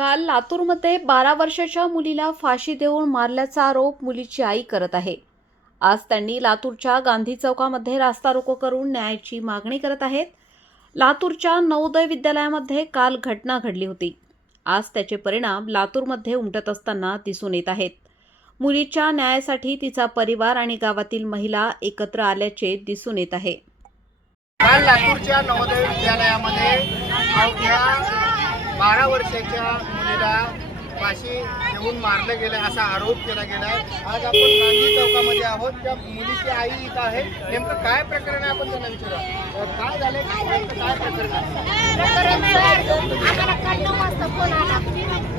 काल लातूरमध्ये बारा वर्षाच्या मुलीला फाशी देऊन मारल्याचा आरोप मुलीची आई करत आहे. आज त्यांनी लातूरच्या गांधी चौकामध्ये रास्ता रोको करून न्यायाची मागणी करत आहेत. लातूरच्या नवोदय विद्यालयामध्ये काल घटना घडली होती. आज त्याचे परिणाम लातूरमध्ये उमटत असताना दिसून येत आहेत. मुलीच्या न्यायासाठी तिचा परिवार आणि गावातील महिला एकत्र आल्याचे दिसून येत आहे. काल लातूरच्या नवोदय विद्यालयामध्ये बारा वर्षाच्या मुलीला फाशी देऊन मारलं गेलं असा आरोप केला गेला आहे. आज आपण गांधी चौकामध्ये आहोत. त्या मुलीची आई इथं आहे. नेमकं काय प्रकरण आहे आपण त्यांना विचारूया. काय झालंय? काय प्रकरण आहे?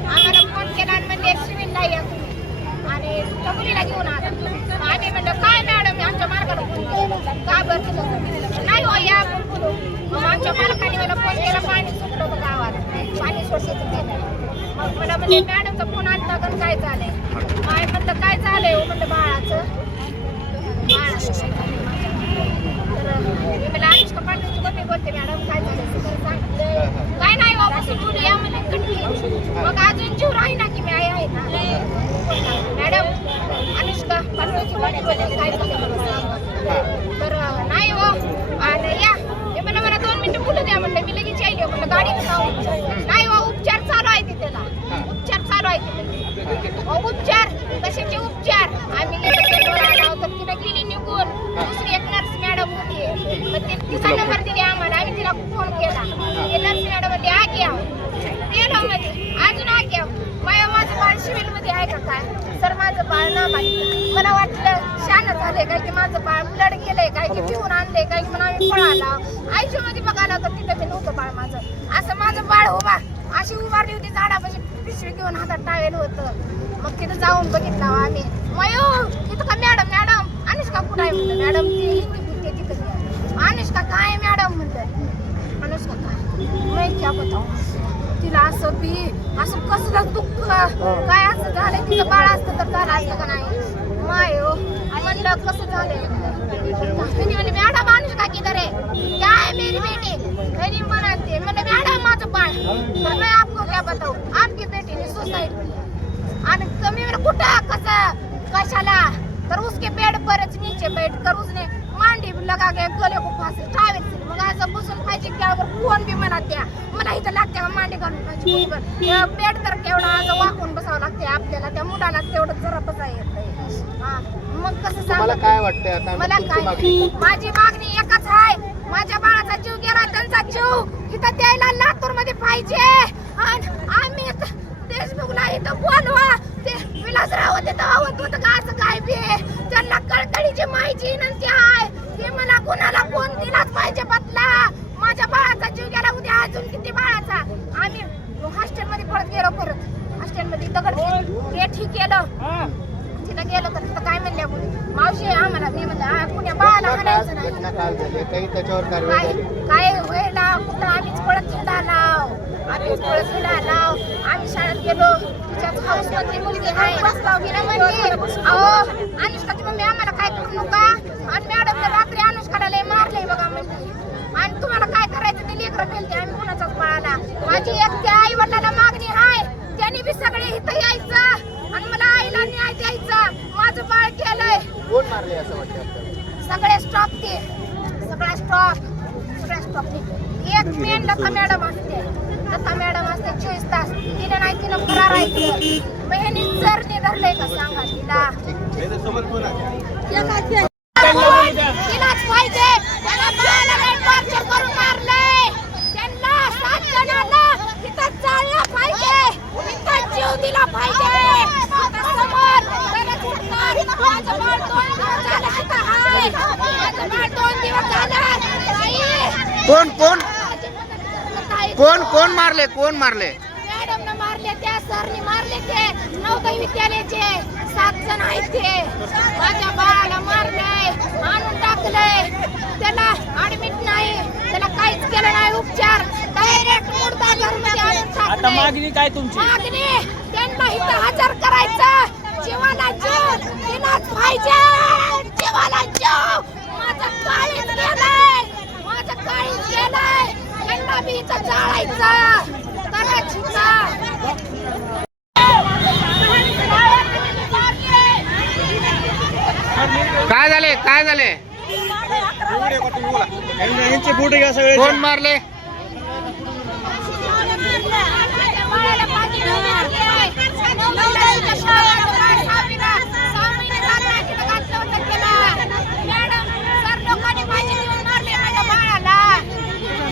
आम्हाला फोन केला म्हणजे सिव्हिल नाही आणि तुमच्या मुलीला घेऊन आला आम्ही म्हणलं काय मॅडम आमच्या मार्गाला फोन केला का बरं केलं नाही हो या आपण बोलू मग आमच्या मालकाने मला फोन केला पाणी सुटलं होतं गावात पाणी सोडते मग मॅडमचा फोन आलता पण काय झालंय? काय म्हणलं काय झालंय? हो म्हणलं बाळाचं. बाळाचं. काय झालंय? तर मी मला अनुष्का पाटलाची मम्मी बोलते मॅडम काय झालं सगळं सांगितलं काय नाही वापस बोलू या म्हणे कटली मग अजून जीव राही ना की मी आई आहे ना मॅडम अनुष्का पाटलाची मम्मी बोलते काय झालं मला सांगा. तर नाही हो आणि या हे मला मला दोन मिनिटं बोलू द्या म्हणलं मी लगेच यायले म्हणलं गाडीत जाऊ नाही हो उपचार चालू आहे तिथे उपचार चालू आहे तिथे अहो, उपचार. कशाचे उपचार? आम्ही आला तर तिला गेली निघून. दुसरी एक नर्स मॅडम होती. मग ते तिचा नंबर दिली आम्हाला. आम्ही तिला फोन केला. ते नर्स मॅडम म्हणते आ घ्या गेलो मध्ये अजून आ घ्या माया माझं बाळ सिव्हिलमध्ये आहे का काय? सर माझं बाळ ना माहिती. मला वाटलं शान झालंय काय की माझं बाळ ब्लड गेलंय काय की पिऊन आणलंय काय की म्हणून आम्ही पळाला. आयच्या मध्ये बघायला तर तिथं मी नव्हतं बाळ माझं. असं माझं बाळ उभा अशी उभारली होती झाडापाशी. पिशवी घेऊन हातात टावेल होतं. मग तिथं जाऊन बघितलं आम्ही. मयूर तिथं का मॅडम मॅडम अनुष्का कुठं आहे म्हणलं. मॅडम ती हिंदी बोलते तिथं अनुष्का काय मॅडम म्हणलं. अनुष्का काय? मैं क्या बताऊ तिला असं बी असं कसलं दुःख? काय असं झालं तिचं बाळ असतं तर झालं असतं का नाही? माय म्हणलं कसं झालंय? तिने मॅडम अनुष्का किधर आहे? क्या है मेरी बेटी. घरी म्हणाते म्हणलं मॅडम माझं बाळ. तर मी आपको क्या बताऊ आपकी बेटी ने सुसाइड किया आणि कमी वेळ कुठं कसं कशाला तर उसके बेड परच नीचे बैठ कर उसने मांडी लगा के गले को फांसी टावेल से मग असं बसून पाहिजे त्यावर कोण बी म्हणत त्या मला इथं लागते का मांडी घालून पाहिजे बरोबर बेड तर केवढा असं वाकून बसावं लागते आपल्याला. त्या मुलाला तेवढं जरा बसा येत हा. मग कसं तुम्हाला सांगू काय वाटतंय आता? मला काय माझी मागणी एकच आहे. माझ्या बाळाचा जीव गेला त्यांचा जीव. इथं द्यायला लातूरमध्ये पाहिजे. आणि आम्ही देशमुखला इथं बोलवा. ते विलासराव होते तर आवत होतं का असं काय बी? त्यांना कळकळीची माहिती विनंती आहे की मला कुणाला फोन दिलाच पाहिजे बदला? माझ्या बाळाचा जीव गेला उद्या अजून किती बाळाचा? आम्ही हॉस्टेल मध्ये पळत गेलो परत. हॉस्टेल मध्ये दगड हे ठीक केलं. तिथं गेलो तर तिथं काय म्हणल्या मुली मावशी आम्हाला मी म्हणलं "आ, कुण्या बाळाला हाणायचं नाही. काय व्हायला? कुठं आम्हीच पळत हिंडा लाव. आम्हीच पळत हिंडा लाव. आम्ही शाळेत गेलो. तिच्याच हाऊस मधली मुलगी आहे. अनुष्काची मम्मी आम्हाला काय करू नका? आणि मॅडम रात्री अनुष्काला लय मारले बघा म्हणली आणि तुम्हाला काय करायचं? ते लेकरं पेलते आम्ही कुणाचाच पळाला माझी एक त्या आई वडिलाला मागणी आहे त्यांनी बी सगळे इथं यायचं. आणि मला आईला न्याय द्यायचा. माझं बाळ केलंय कोण मारले असं वाटतं आपल्याला? सगळे स्टॉप ते. सगळ्या स्टॉप सगळ्या स्टॉप एक मेन लता मॅडम असते. लता मॅडम असते चोवीस तास. तिने नाही तिनं फरार आहे मग ह्यांनी जर धरलंय का सांगा तिला. तिलाच पाहिजे. त्याला बाळाला लय torture करून मारलंय त्यांना सात जणांना तिथं जाळलं पाहिजे. तिथं जीव दिला पाहिजे. आता समोर गरज सरकार, माझं बाळ दोन दिवस झालं तिथं आहे. माझं बाळ दोन दिवस झालं ताई, कोण कोण? कोण कोण मारले कोण मारले? मॅडम न मारले त्या सरनी मारले ते. नवोदय विद्यालयाचे सात जण आहेत ते. माझ्या बाळाला मारलंय आणून टाकलंय. त्याला ऍडमिट नाही त्याला काहीच केलं नाही उपचार. डायरेक्ट मुर्दा घरमध्ये आणून आता टाकलंय. मागणी काय तुमची. मागणी त्यांना इथं हजर करायचं. जीवाला जीव दिलाच पाहिजे. जीवाला जीव. माझं काळीच गेलंय. माझं काळीच गेलंय. काय झाले? काय झाले? यांचे घ्या सगळे. फोन मारले?